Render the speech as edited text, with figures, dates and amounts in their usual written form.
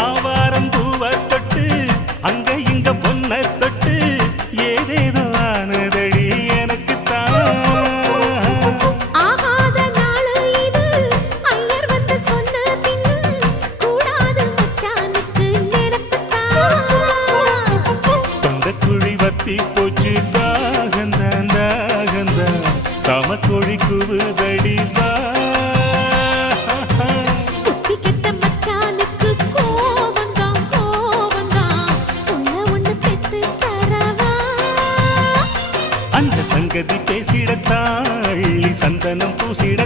ஆவாரம் பூவ தொட்டு அங்க இங்க பொன்ன தொட்டு ஏதேதோ ஆனதடி எனக்கு ஆகாத நாளு இது ஐயர் வந்து சொன்ன பின்னும் கூடாது மச்சானுக்கு நினைப்புத்தான் தொண்ட குழி வத்தி போச்சு தாகந்தான் தாகந்தான் சமக்கொழி குவுதடி வா சங்கதி பேசிடத்தாள்ளி சந்தனம் பூசிட